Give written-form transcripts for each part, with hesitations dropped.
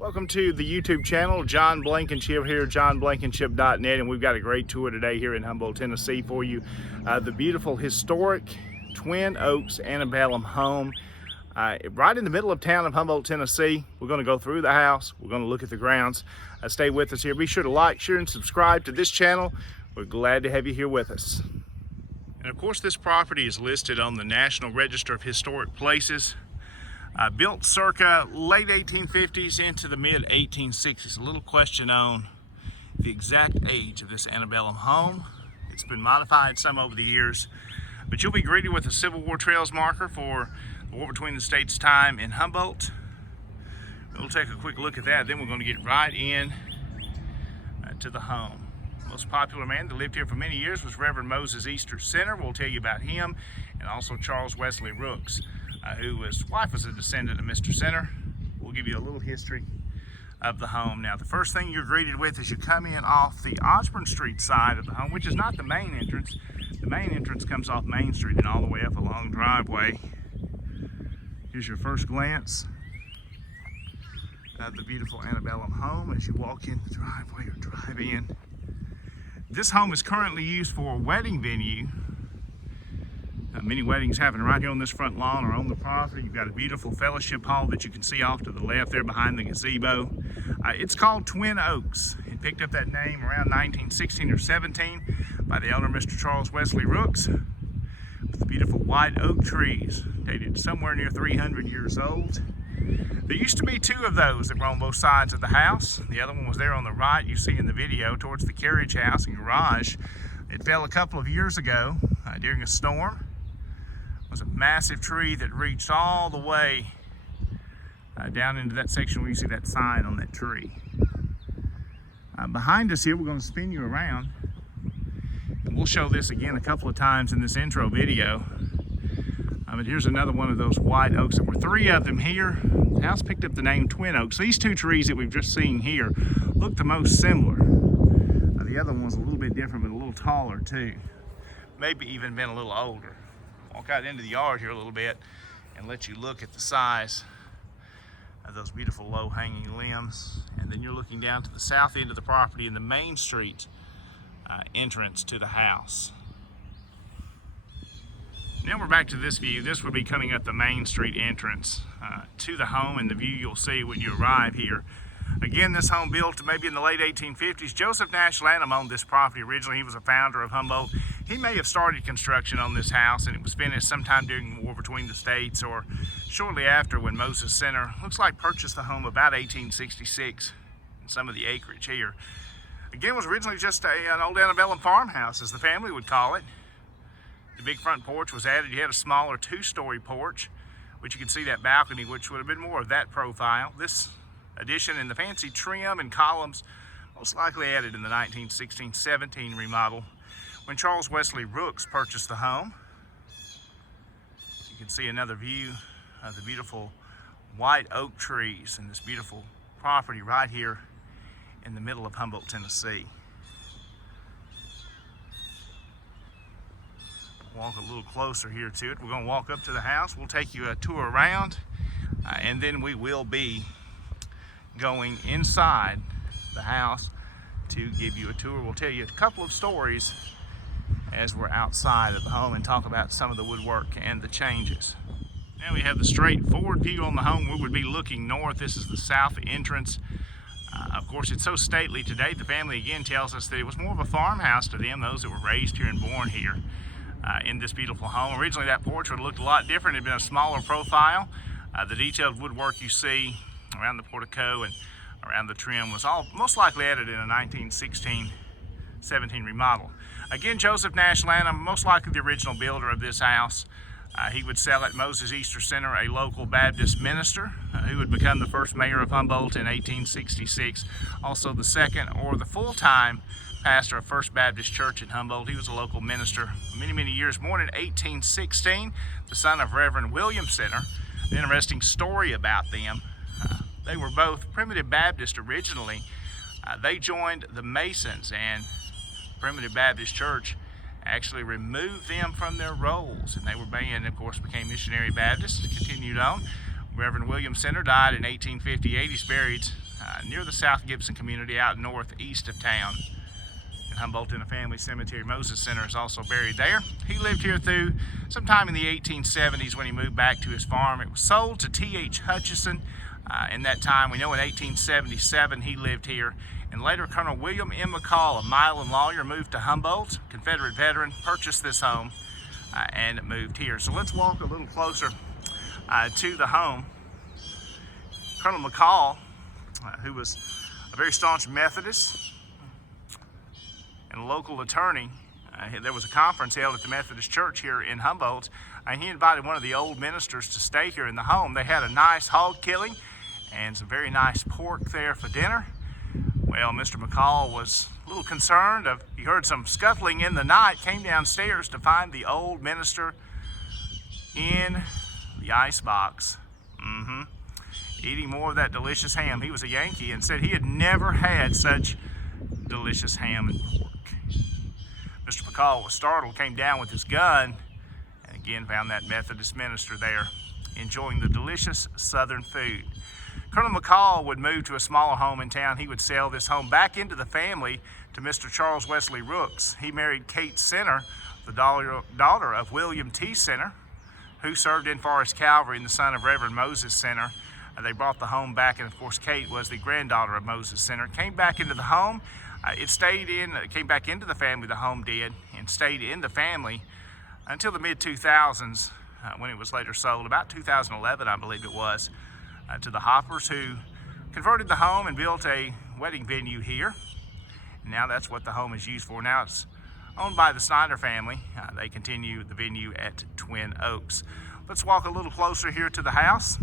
Welcome to the YouTube channel. John Blankenship here, johnblankenship.net, and we've got a great tour today here in Humboldt, Tennessee for you. The beautiful historic Twin Oaks Antebellum home right in the middle of town of Humboldt, Tennessee. We're going to go through the house. We're going to look at the grounds. Stay with us here. Be sure to like, share, and subscribe to this channel. We're glad to have you here with us. And of course, this property is listed on the National Register of Historic Places. Built circa late 1850s into the mid 1860s. A little question on the exact age of this antebellum home. It's been modified some over the years, but you'll be greeted with a Civil War trails marker for the war between the states' time in Humboldt. We'll take a quick look at that, then we're going to get right in to the home. The most popular man that lived here for many years was Reverend Moses Easter Center. We'll tell you about him, and also Charles Wesley Rooks, whose wife was a descendant of Mr. Center. We'll give you a little history of the home. Now, the first thing you're greeted with as you come in off the Osborne Street side of the home, which is not the main entrance. The main entrance comes off Main Street and all the way up a long driveway. Here's your first glance of the beautiful antebellum home as you walk in the driveway or drive in. This home is currently used for a wedding venue. Many weddings happen right here on this front lawn or on the property. You've got a beautiful fellowship hall that you can see off to the left there behind the gazebo. It's called Twin Oaks. It picked up that name around 1916 or 17 by the owner, Mr. Charles Wesley Rooks, with the beautiful white oak trees dated somewhere near 300 years old. There used to be two of those that were on both sides of the house. The other one was there on the right, you see in the video, towards the carriage house and garage. It fell a couple of years ago during a storm. It was a massive tree that reached all the way down into that section where you see that sign on that tree. Behind us here, we're going to spin you around, and we'll show this again a couple of times in this intro video. But here's another one of those white oaks. There were three of them here. The house picked up the name Twin Oaks. These two trees that we've just seen here look the most similar. The other one's a little bit different, but a little taller too. Maybe even been a little older. Walk out into the yard here a little bit and let you look at the size of those beautiful low-hanging limbs. And then you're looking down to the south end of the property in the Main Street entrance to the house. Now we're back to this view. This would be coming up the Main Street entrance to the home, and the view you'll see when you arrive here. Again, this home built maybe in the late 1850s. Joseph Nash Lanham owned this property originally. He was a founder of Humboldt. He may have started construction on this house, and it was finished sometime during the war between the states or shortly after, when Moses Center, looks like, purchased the home about 1866 and some of the acreage here. Again, it was originally just an old antebellum farmhouse, as the family would call it. The big front porch was added. You had a smaller two-story porch, which you can see that balcony, which would have been more of that profile. This addition and the fancy trim and columns most likely added in the 1916-17 remodel when Charles Wesley Rooks purchased the home. You can see another view of the beautiful white oak trees and this beautiful property right here in the middle of Humboldt, Tennessee. Walk a little closer here to it. We're going to walk up to the house. We'll take you a tour around, and then we will be going inside the house to give you a tour. We'll tell you a couple of stories as we're outside of the home and talk about some of the woodwork and the changes. Now we have the straightforward view on the home. We would be looking north. This is the south entrance. Of course, it's so stately today. The family again tells us that it was more of a farmhouse to them, those that were raised here and born here in this beautiful home. Originally, that porch would have looked a lot different. It had been a smaller profile. The detailed woodwork you see around the portico and around the trim was all most likely added in a 1916-17 remodel. Again, Joseph Nash Lanham, most likely the original builder of this house. He would sell at Moses Easter Center, a local Baptist minister who would become the first mayor of Humboldt in 1866. Also the second or the full-time pastor of First Baptist Church in Humboldt. He was a local minister for many, many years. Born in 1816, the son of Reverend William Center. An interesting story about them. They were both Primitive Baptist originally. They joined the Masons, and Primitive Baptist Church actually removed them from their roles, and they were banned, of course, became Missionary Baptists, continued on. Reverend William Center died in 1858. He's buried near the South Gibson community out northeast of town. Humboldt in the Family Cemetery Moses Center is also buried there. He lived here through sometime in the 1870s when he moved back to his farm. It was sold to T.H. Hutchison in that time. We know in 1877 he lived here. And later Colonel William M. McCall, a Milan lawyer, moved to Humboldt. Confederate veteran, purchased this home and moved here. So let's walk a little closer to the home. Colonel McCall, who was a very staunch Methodist and a local attorney, there was a conference held at the Methodist Church here in Humboldt, and he invited one of the old ministers to stay here in the home. They had a nice hog killing and some very nice pork there for dinner. Well, Mr. McCall was a little concerned. He heard some scuffling in the night, came downstairs to find the old minister in the icebox, eating more of that delicious ham. He was a Yankee and said he had never had such delicious ham and pork. Mr. McCall was startled, came down with his gun, and again found that Methodist minister there enjoying the delicious Southern food. Colonel McCall would move to a smaller home in town. He would sell this home back into the family to Mr. Charles Wesley Rooks. He married Kate Center, the daughter of William T. Center, who served in Forest Cavalry and the son of Reverend Moses Center. They brought the home back, and of course Kate was the granddaughter of Moses Center. Came back into the home. It came back into the family, the home did, and stayed in the family until the mid-2000s when it was later sold, about 2011 I believe it was, to the Hoppers, who converted the home and built a wedding venue here. And now that's what the home is used for. Now it's owned by the Snyder family. They continue the venue at Twin Oaks. Let's walk a little closer here to the house,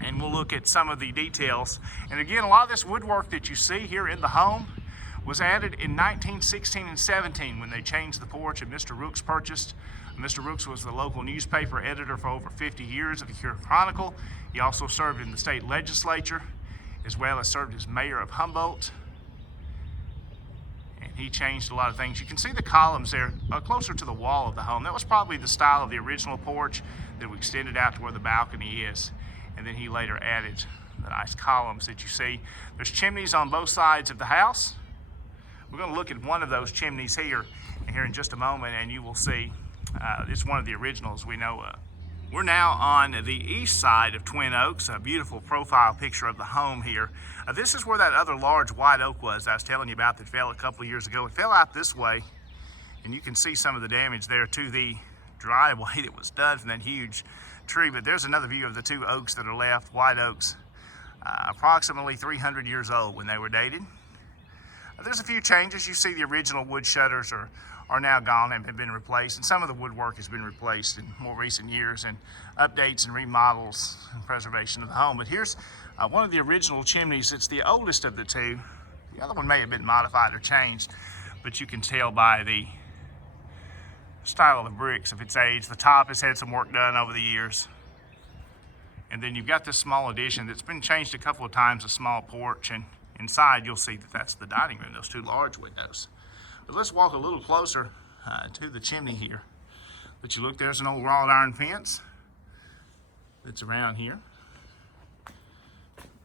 and we'll look at some of the details. And again, a lot of this woodwork that you see here in the home was added in 1916 and 17 when they changed the porch and Mr. Rooks purchased. Mr. Rooks was the local newspaper editor for over 50 years of the Chronicle. He also served in the state legislature, as well as served as mayor of Humboldt. And he changed a lot of things. You can see the columns there closer to the wall of the home. That was probably the style of the original porch that we extended out to where the balcony is. And then he later added the nice columns that you see. There's chimneys on both sides of the house. We're going to look at one of those chimneys here in just a moment, and you will see it's one of the originals we know of. We're now on the east side of Twin Oaks, a beautiful profile picture of the home here. This is where that other large white oak was I was telling you about that fell a couple of years ago. It fell out this way, and you can see some of the damage there to the driveway that was done from that huge tree. But there's another view of the two oaks that are left, white oaks, approximately 300 years old when they were dated. There's a few changes. You see the original wood shutters are now gone and have been replaced, and some of the woodwork has been replaced in more recent years, and updates and remodels and preservation of the home. But here's one of the original chimneys. It's the oldest of the two. The other one may have been modified or changed, but you can tell by the style of the bricks of its age. The top has had some work done over the years. And then you've got this small addition that's been changed a couple of times, a small porch, and inside you'll see that that's the dining room, those two large windows. But let's walk a little closer to the chimney here. But you look, there's an old wrought iron fence that's around here.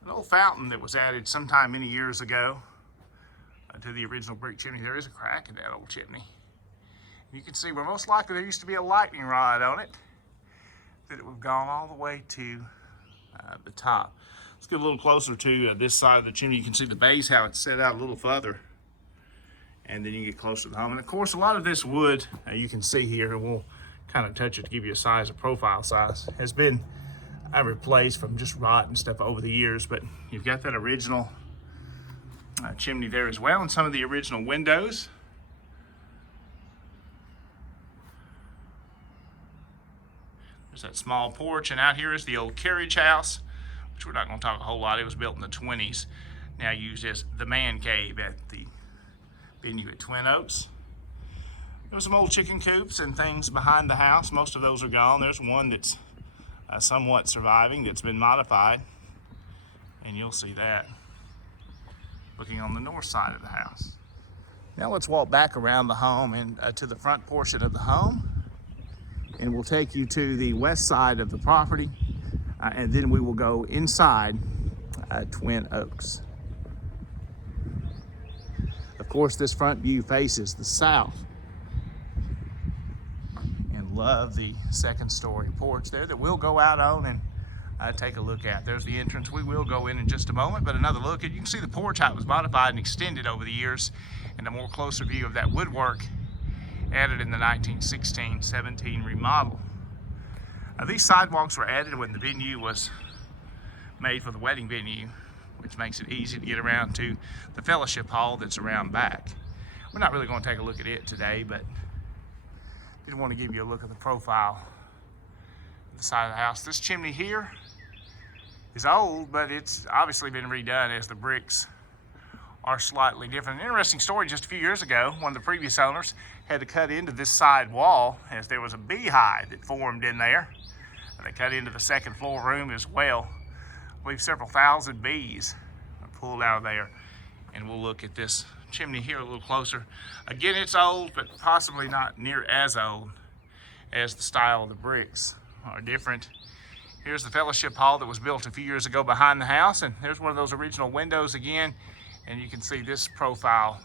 An old fountain that was added sometime many years ago to the original brick chimney. There is a crack in that old chimney. You can see where most likely there used to be a lightning rod on it, that it would have gone all the way to the top. Let's get a little closer to this side of the chimney. You can see the base, how it's set out a little further. And then you get closer to the home. And of course, a lot of this wood, you can see here, and we'll kind of touch it to give you a size, a profile size, has been replaced from just rot and stuff over the years. But you've got that original chimney there as well, and some of the original windows. There's that small porch, and out here is the old carriage house, which we're not going to talk a whole lot. It was built in the 20s, now used as the man cave at the venue at Twin Oaks. There's some old chicken coops and things behind the house. Most of those are gone. There's one that's somewhat surviving, that's been modified, and you'll see that looking on the north side of the house. Now let's walk back around the home and to the front portion of the home, and we'll take you to the west side of the property, and then we will go inside Twin Oaks. Of course, this front view faces the south. And love the second story porch there that we'll go out on and take a look at. There's the entrance. We will go in just a moment, but another look at, you can see the porch, how it was modified and extended over the years, and a more closer view of that woodwork added in the 1916-17 remodel. These sidewalks were added when the venue was made for the wedding venue, which makes it easy to get around to the fellowship hall that's around back. We're not really going to take a look at it today, but did want to give you a look at the profile of the side of the house. This chimney here is old, but it's obviously been redone as the bricks are slightly different. An interesting story, just a few years ago, one of the previous owners had to cut into this side wall as there was a beehive that formed in there. And they cut into the second floor room as well. I believe several thousand bees are pulled out of there. And we'll look at this chimney here a little closer. Again, it's old, but possibly not near as old as the style of the bricks are different. Here's the fellowship hall that was built a few years ago behind the house, and there's one of those original windows again, and you can see this profile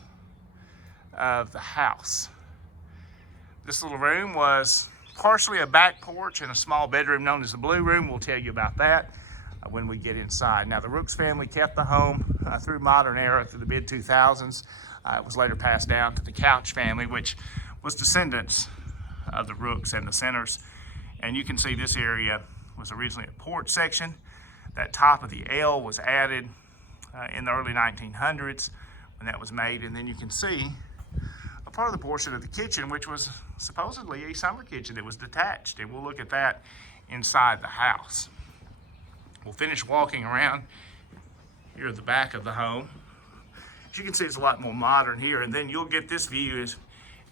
of the house. This little room was partially a back porch and a small bedroom known as the Blue Room. We'll tell you about that when we get inside. Now, the Rooks family kept the home through modern era, through the mid-2000s. It was later passed down to the Couch family, which was descendants of the Rooks and the Centers. And you can see this area was originally a porch section. That top of the L was added in the early 1900s when that was made. And then you can see a part of the portion of the kitchen, which was supposedly a summer kitchen that was detached. And we'll look at that inside the house. We'll finish walking around here at the back of the home. As you can see, it's a lot more modern here. And then you'll get this view is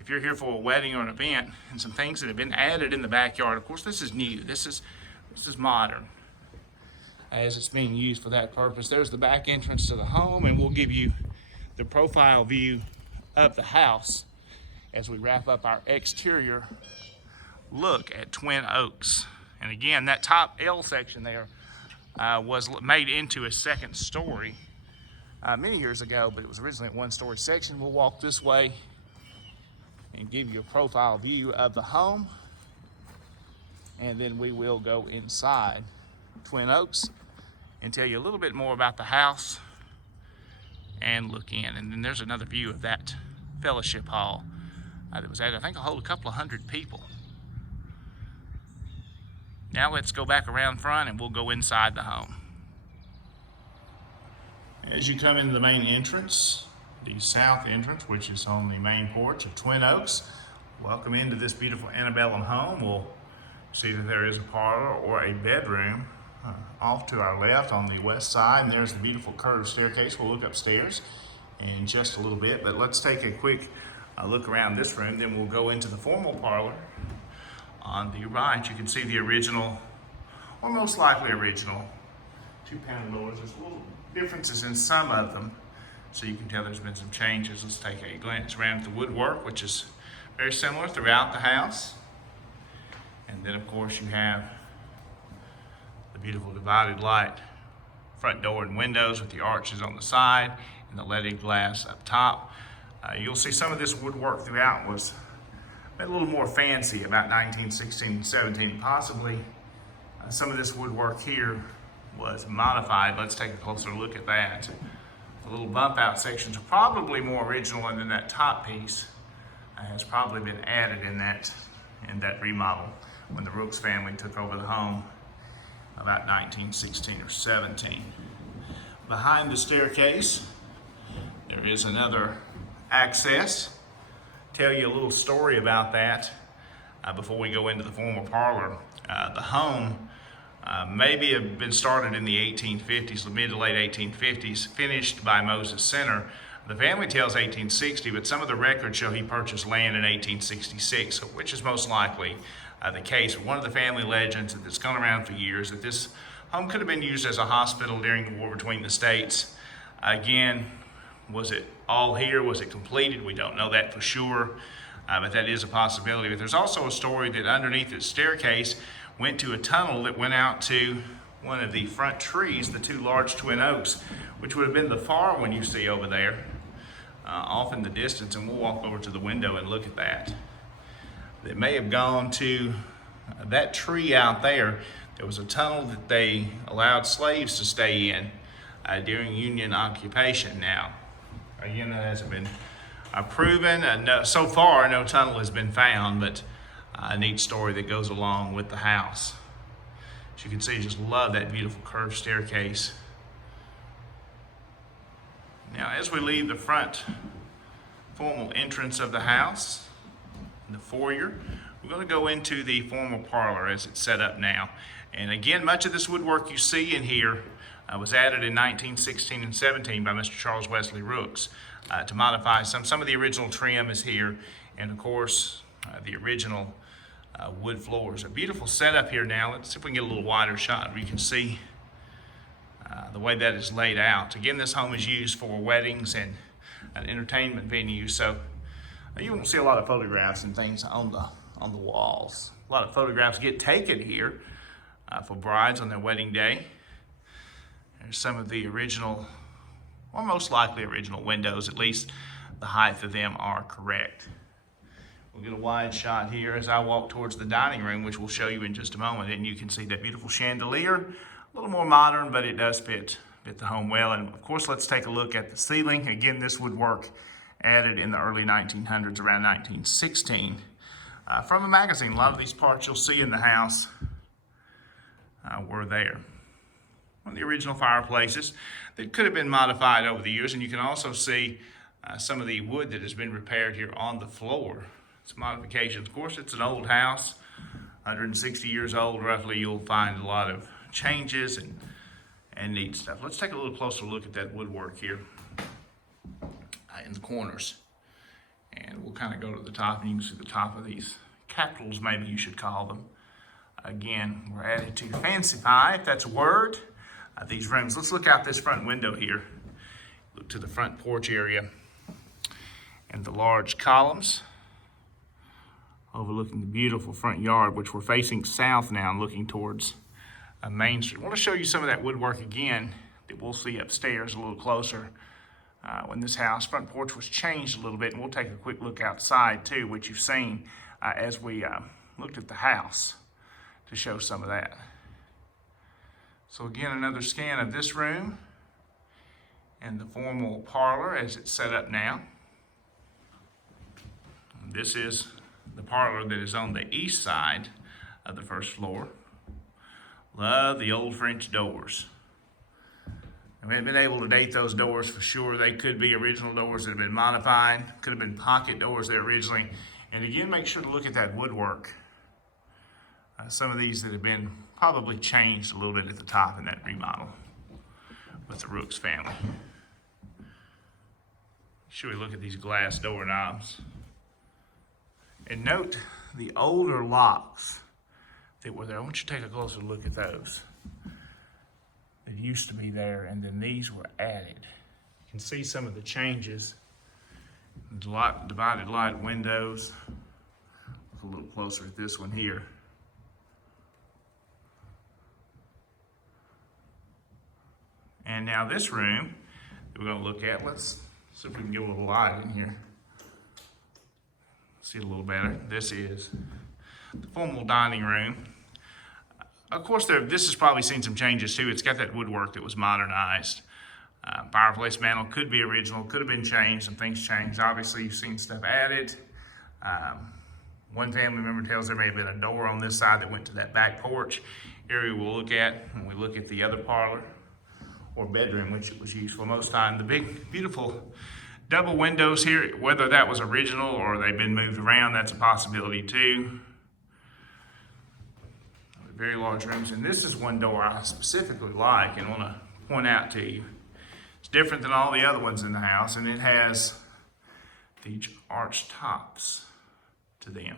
if you're here for a wedding or an event, and some things that have been added in the backyard. Of course, this is new. This is modern as it's being used for that purpose. There's the back entrance to the home, and we'll give you the profile view of the house as we wrap up our exterior look at Twin Oaks. And again, that top L section there was made into a second story many years ago, but it was originally a one-story section. We'll walk this way and give you a profile view of the home, and then we will go inside Twin Oaks and tell you a little bit more about the house and look in. And then there's another view of that fellowship hall that was added. I think it'll hold a couple of hundred people. Now let's go back around front and we'll go inside the home. As you come into the main entrance, the south entrance, which is on the main porch of Twin Oaks, welcome into this beautiful antebellum home. We'll see that there is a parlor or a bedroom off to our left on the west side, and there's the beautiful curved staircase. We'll look upstairs in just a little bit, but let's take a quick look around this room, then we'll go into the formal parlor. On the right, you can see the original, or most likely original, two panel doors. There's little differences in some of them, so you can tell there's been some changes. Let's take a glance around at the woodwork, which is very similar throughout the house. And then, of course, you have the beautiful divided light front door and windows with the arches on the side and the leaded glass up top. You'll see some of this woodwork throughout was a little more fancy about 1916 and 17. Possibly some of this woodwork here was modified. Let's take a closer look at that. The little bump out sections are probably more original, and then that top piece has probably been added in that remodel when the Rooks family took over the home about 1916 or 17. Behind the staircase, there is another access. Tell you a little story about that before we go into the formal parlor. The home maybe have been started in the 1850s, the mid to late 1850s, finished by Moses Center. The family tells 1860, but some of the records show he purchased land in 1866, which is most likely the case. One of the family legends that's gone around for years that this home could have been used as a hospital during the war between the states. Again, was it all here? Was it completed? We don't know that for sure, but that is a possibility. But there's also a story that underneath its staircase went to a tunnel that went out to one of the front trees, the two large twin oaks, which would have been the far one you see over there, off in the distance, and we'll walk over to the window and look at that. They may have gone to that tree out there. There was a tunnel that they allowed slaves to stay in during Union occupation. Now, again, that hasn't been proven. So far, no tunnel has been found, but a neat story that goes along with the house. As you can see, I just love that beautiful curved staircase. Now, as we leave the front formal entrance of the house, the foyer, we're going to go into the formal parlor as it's set up now. And again, much of this woodwork you see in here was added in 1916 and 17 by Mr. Charles Wesley Rooks to modify some of the original trim is here, and of course the original wood floors. A beautiful setup here now. Let's see if we can get a little wider shot where you can see the way that is laid out. Again, this home is used for weddings and an entertainment venue, so you won't see a lot of photographs and things on the walls. A lot of photographs get taken here for brides on their wedding day. There's some of the original, or most likely original windows, at least the height of them are correct. We'll get a wide shot here as I walk towards the dining room, which we'll show you in just a moment, and you can see that beautiful chandelier. A little more modern, but it does fit the home well. And of course, let's take a look at the ceiling. Again, this woodwork added in the early 1900s, around 1916, from a magazine. A lot of these parts you'll see in the house were there. One of the original fireplaces that could have been modified over the years, and you can also see some of the wood that has been repaired here on the floor. It's modifications. Of course, it's an old house, 160 years old roughly. You'll find a lot of changes and neat stuff. Let's take a little closer look at that woodwork here in the corners. And we'll kind of go to the top, and you can see the top of these capitals, maybe you should call them. Again, we're added to fancify, if that's a word, these rooms. Let's look out this front window here. Look to the front porch area and the large columns overlooking the beautiful front yard, which we're facing south now and looking towards Main Street. I want to show you some of that woodwork again that we'll see upstairs a little closer when this house front porch was changed a little bit, and we'll take a quick look outside too, which you've seen as we looked at the house, to show some of that. So again, another scan of this room and the formal parlor as it's set up now. This is the parlor that is on the east side of the first floor. Love the old French doors. We haven't been able to date those doors for sure. They could be original doors that have been modified, could have been pocket doors there originally. And again, make sure to look at that woodwork. Some of these that have been probably changed a little bit at the top in that remodel with the Rooks family. Should we look at these glass doorknobs? And note the older locks that were there. I want you to take a closer look at those. That used to be there, and then these were added. You can see some of the changes. Divided light windows. Look a little closer at this one here. And now this room that we're going to look at, let's see if we can get a little light in here. See it a little better. This is the formal dining room. Of course, this has probably seen some changes too. It's got that woodwork that was modernized. Fireplace mantle could be original, could have been changed, some things changed. Obviously, you've seen stuff added. One family member tells there may have been a door on this side that went to that back porch area we'll look at when we look at the other parlor or bedroom, which it was used for most time. The big, beautiful double windows here, whether that was original or they've been moved around, that's a possibility too. Very large rooms, and this is one door I specifically like and want to point out to you. It's different than all the other ones in the house, and it has these arched tops to them.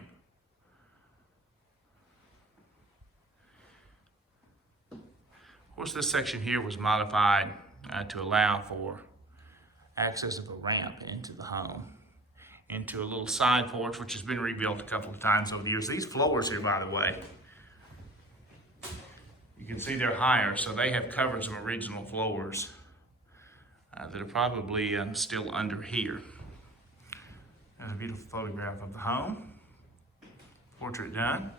Of course, this section here was modified to allow for access of a ramp into the home, into a little side porch, which has been rebuilt a couple of times over the years. These floors here, by the way, you You can see they're higher, so they have covered some original floors that are probably still under here. And a beautiful photograph of the home. Portrait done.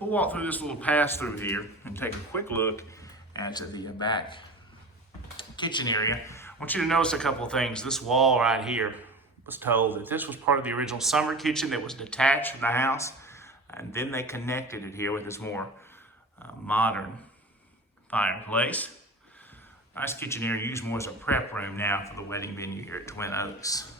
We'll walk through this little pass-through here and take a quick look at the back kitchen area. I want you to notice a couple of things. This wall right here was told that this was part of the original summer kitchen that was detached from the house, and then they connected it here with this more modern fireplace. Nice kitchen area, used more as a prep room now for the wedding venue here at Twin Oaks.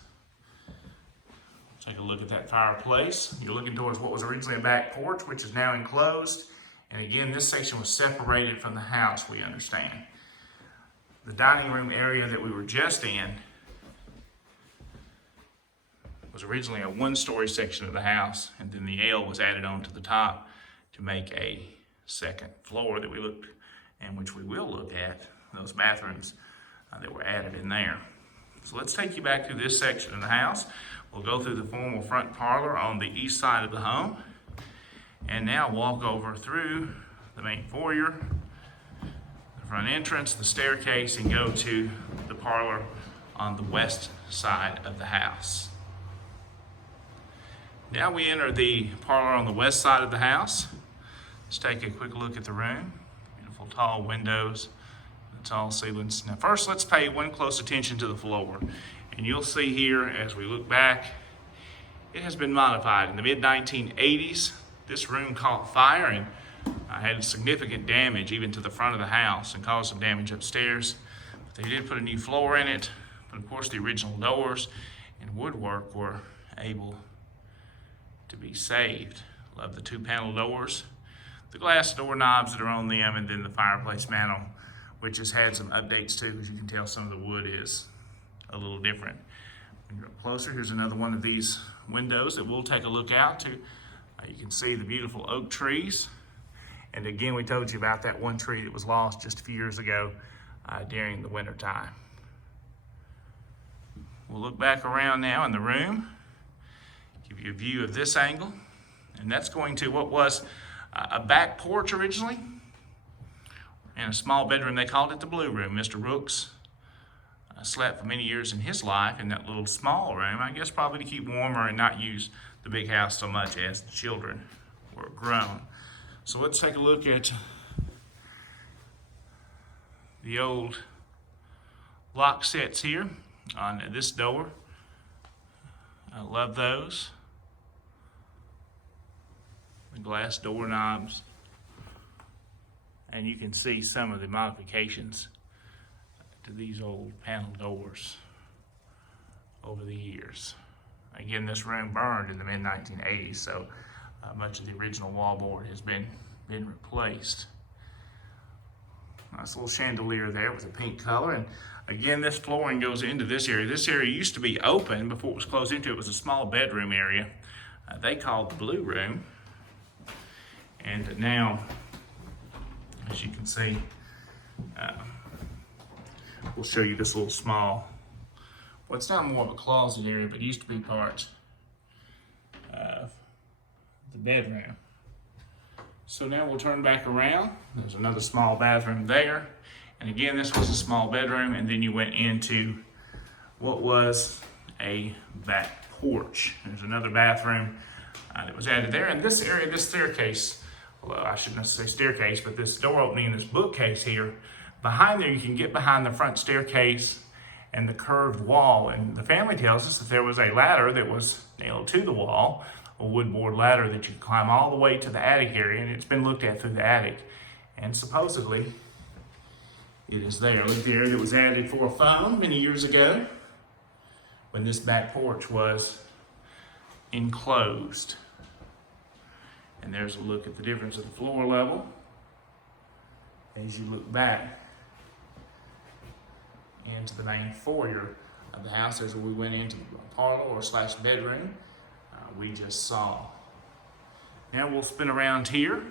Take a look at that fireplace. You're looking towards what was originally a back porch, which is now enclosed. And again, this section was separated from the house, we understand. The dining room area that we were just in was originally a one-story section of the house, and then the L was added on to the top to make a second floor that we looked, and which we will look at, those bathrooms that were added in there. So let's take you back to this section of the house. We'll go through the formal front parlor on the east side of the home, and now walk over through the main foyer, the front entrance, the staircase, and go to the parlor on the west side of the house. Now we enter the parlor on the west side of the house. Let's take a quick look at the room. Beautiful tall windows, the tall ceilings. Now first, let's pay one close attention to the floor. And you'll see here, as we look back, it has been modified. In the mid-1980s, this room caught fire and had significant damage even to the front of the house and caused some damage upstairs. But they did put a new floor in it, but of course the original doors and woodwork were able to be saved. Love the two panel doors, the glass door knobs that are on them, and then the fireplace mantle, which has had some updates too. As you can tell, some of the wood is a little different. When you're up closer, here's another one of these windows that we'll take a look out to. You can see the beautiful oak trees. And again, we told you about that one tree that was lost just a few years ago during the winter time. We'll look back around now in the room, give you a view of this angle. And that's going to what was a back porch originally, and a small bedroom. They called it the Blue Room. Mr. Rooks slept for many years in his life in that little small room, I guess probably to keep warmer and not use the big house so much as the children were grown. So let's take a look at the old lock sets here on this door. I love those. The glass door knobs. And you can see some of the modifications to these old panel doors over the years. Again, this room burned in the mid-1980s, so much of the original wallboard has been replaced. Nice little chandelier there with a pink color. And again, this flooring goes into this area. This area used to be open before it was closed into. It was a small bedroom area. They called the Blue Room. And now, as you can see, we'll show you this little small, well, it's now more of a closet area, but it used to be part of the bedroom. So now we'll turn back around. There's another small bathroom there. And again, this was a small bedroom, and then you went into what was a back porch. There's another bathroom that was added there. And this area, this staircase, well, I shouldn't say staircase, but this door opening, this bookcase here, behind there you can get behind the front staircase and the curved wall. And the family tells us that there was a ladder that was nailed to the wall, a wood board ladder that you climb all the way to the attic area, and it's been looked at through the attic. And supposedly, it is there. Look there, it was added for a phone many years ago when this back porch was enclosed. And there's a look at the difference of the floor level as you look back into the main foyer of the house as we went into the parlor or slash bedroom we just saw. Now we'll spin around here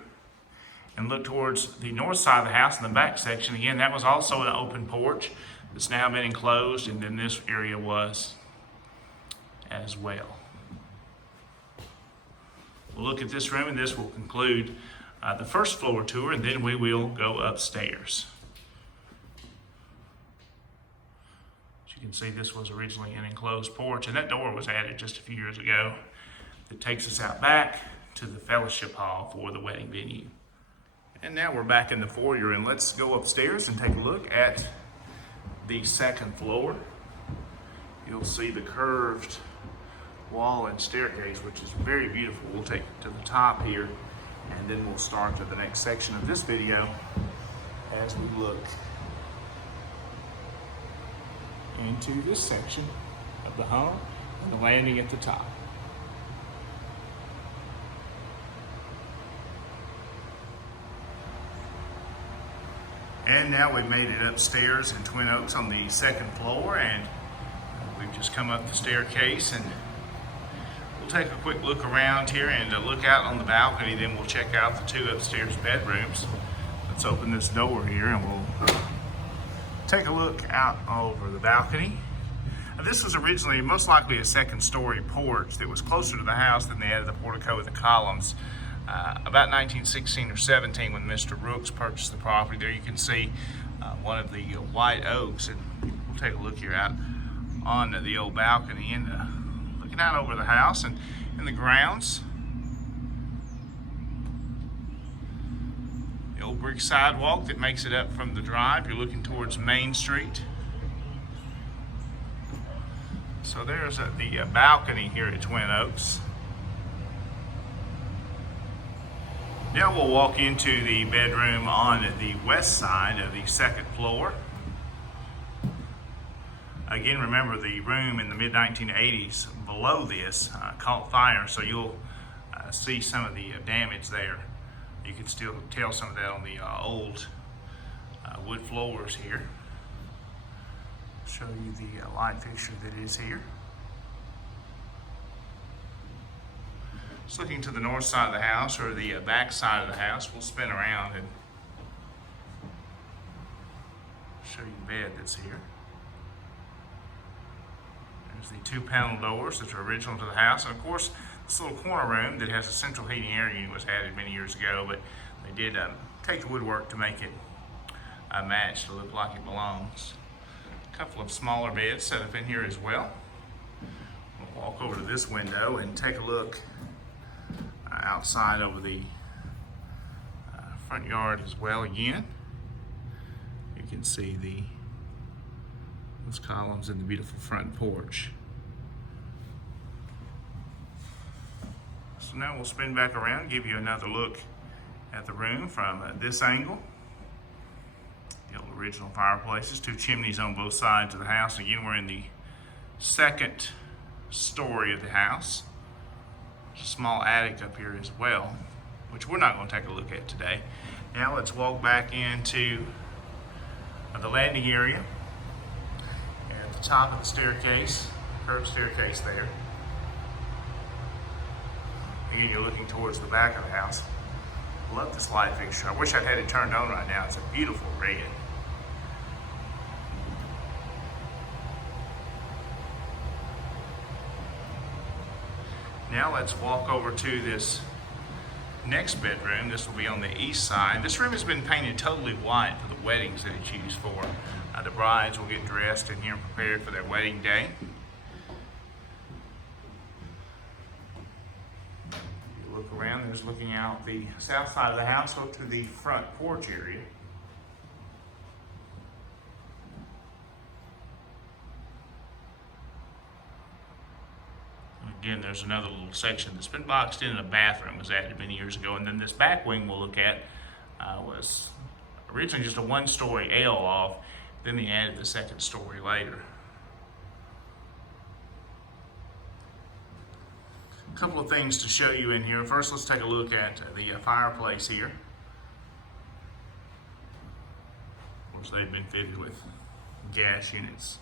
and look towards the north side of the house in the back section. Again, that was also an open porch that's now been enclosed, and then this area was as well. We'll look at this room, and this will conclude the first floor tour, and then we will go upstairs. As you can see, this was originally an enclosed porch, and that door was added just a few years ago. It takes us out back to the fellowship hall for the wedding venue. And now we're back in the foyer, and let's go upstairs and take a look at the second floor. You'll see the curved wall and staircase, which is very beautiful. We'll take it to the top here, and then we'll start to the next section of this video as we look into this section of the home and the landing at the top. And now we've made it upstairs in Twin Oaks on the second floor, and we've just come up the staircase, and we'll take a quick look around here and look out on the balcony. Then we'll check out the two upstairs bedrooms. Let's open this door here and we'll take a look out over the balcony. This was originally most likely a second-story porch that was closer to the house than they added the portico with the columns. About 1916 or 17, when Mr. Brooks purchased the property. There you can see one of the white oaks, and we'll take a look here out on the old balcony and looking out over the house and the grounds. The old brick sidewalk that makes it up from the drive. You're looking towards Main Street. So there's the balcony here at Twin Oaks. Now we'll walk into the bedroom on the west side of the second floor. Again, remember the room in the mid-1980s below this caught fire, so you'll see some of the damage there. You can still tell some of that on the old wood floors here. Show you the light fixture that is here. Just looking to the north side of the house, or the back side of the house. We'll spin around and show you the bed that's here. There's the two panel doors that are original to the house. And of course, this little corner room that has a central heating area unit was added many years ago, but they did take the woodwork to make it match to look like it belongs. A couple of smaller beds set up in here as well. We'll walk over to this window and take a look outside over the front yard as well. Again, you can see those columns in the beautiful front porch. So now we'll spin back around and give you another look at the room from this angle. The old original fireplaces, two chimneys on both sides of the house. Again, we're in the second story of the house. There's a small attic up here as well, which we're not going to take a look at today. Now let's walk back into the landing area. At the top of the staircase, curved staircase there. Again, you're looking towards the back of the house. Love this light fixture. I wish I'd had it turned on right now. It's a beautiful red. Now let's walk over to this next bedroom. This will be on the east side. This room has been painted totally white for the weddings that it's used for. The brides will get dressed in here and prepared for their wedding day. You look around, there's looking out the south side of the house up to the front porch area. Again, there's another little section that's been boxed in, and a bathroom was added many years ago. And then this back wing we'll look at was originally just a one-story L off, then they added the second story later. A couple of things to show you in here. First, let's take a look at the fireplace here. Of course, they've been fitted with gas units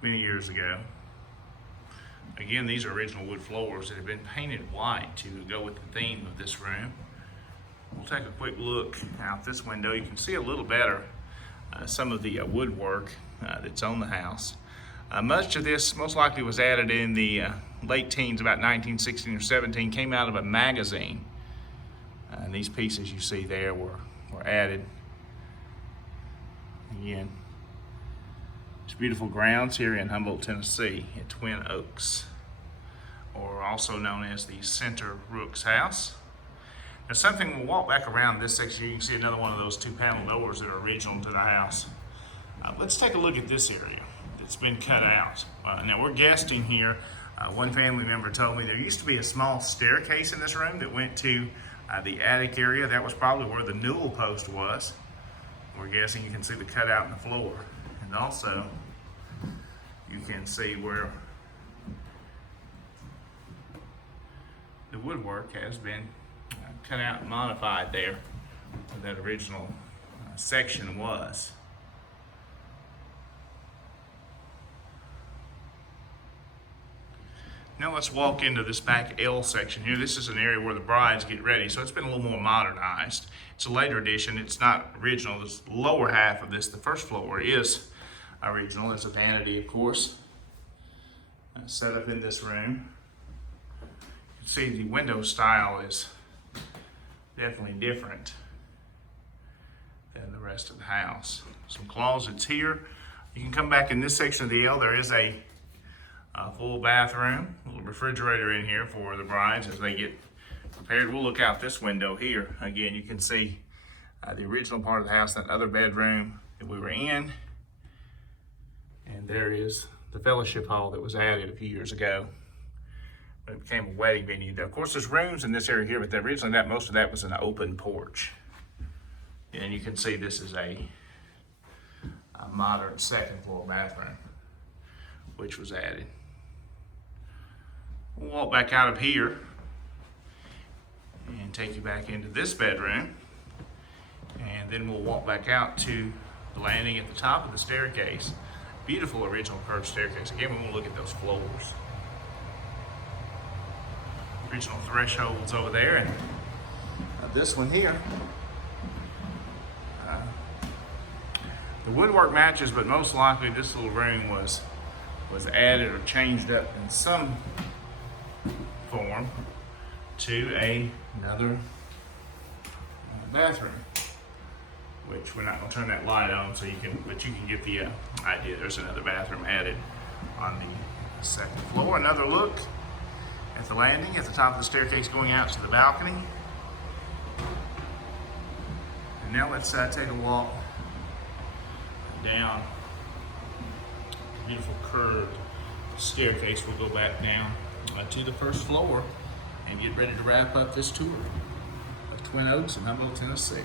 many years ago. Again, these are original wood floors that have been painted white to go with the theme of this room. We'll take a quick look out this window. You can see a little better some of the woodwork that's on the house. Much of this most likely was added in the late teens, about 1916 or 17, came out of a magazine And these pieces you see there were added. Again, it's beautiful grounds here in Humboldt, Tennessee at Twin Oaks, or also known as the Center Rooks House. Now something, we'll walk back around this section here. You can see another one of those 2-panel doors that are original to the house. Let's take a look at this area that's been cut out. Now we're guessing here. One family member told me there used to be a small staircase in this room that went to the attic area. That was probably where the newel post was. We're guessing you can see the cutout in the floor. And also, you can see where the woodwork has been cut out and modified there, where that original section was. Now let's walk into this back L section here. This is an area where the brides get ready, so it's been a little more modernized. It's a later addition. It's not original. This lower half of this, the first floor, is original. It's a vanity, of course, set up in this room. You can see the window style is definitely different than the rest of the house. Some closets here. You can come back in this section of the L. There is a full bathroom, a little refrigerator in here for the brides as they get prepared. We'll look out this window here. Again, you can see the original part of the house, that other bedroom that we were in. And there is the fellowship hall that was added a few years ago when it became a wedding venue. Of course, there's rooms in this area here, but originally most of that was an open porch. And you can see this is a modern second floor bathroom, which was added. We'll walk back out of here and take you back into this bedroom. And then we'll walk back out to the landing at the top of the staircase. Beautiful original curved staircase. Again, we want to look at those floors. Original thresholds over there, and this one here. The woodwork matches, but most likely this little room was added or changed up in some form to another bathroom, which we're not going to turn that light on, so you can get the idea. There's another bathroom added on the second floor. Another look at the landing at the top of the staircase going out to the balcony. And now let's take a walk down the beautiful curved staircase. We'll go back down to the first floor and get ready to wrap up this tour of Twin Oaks in Humboldt, Tennessee.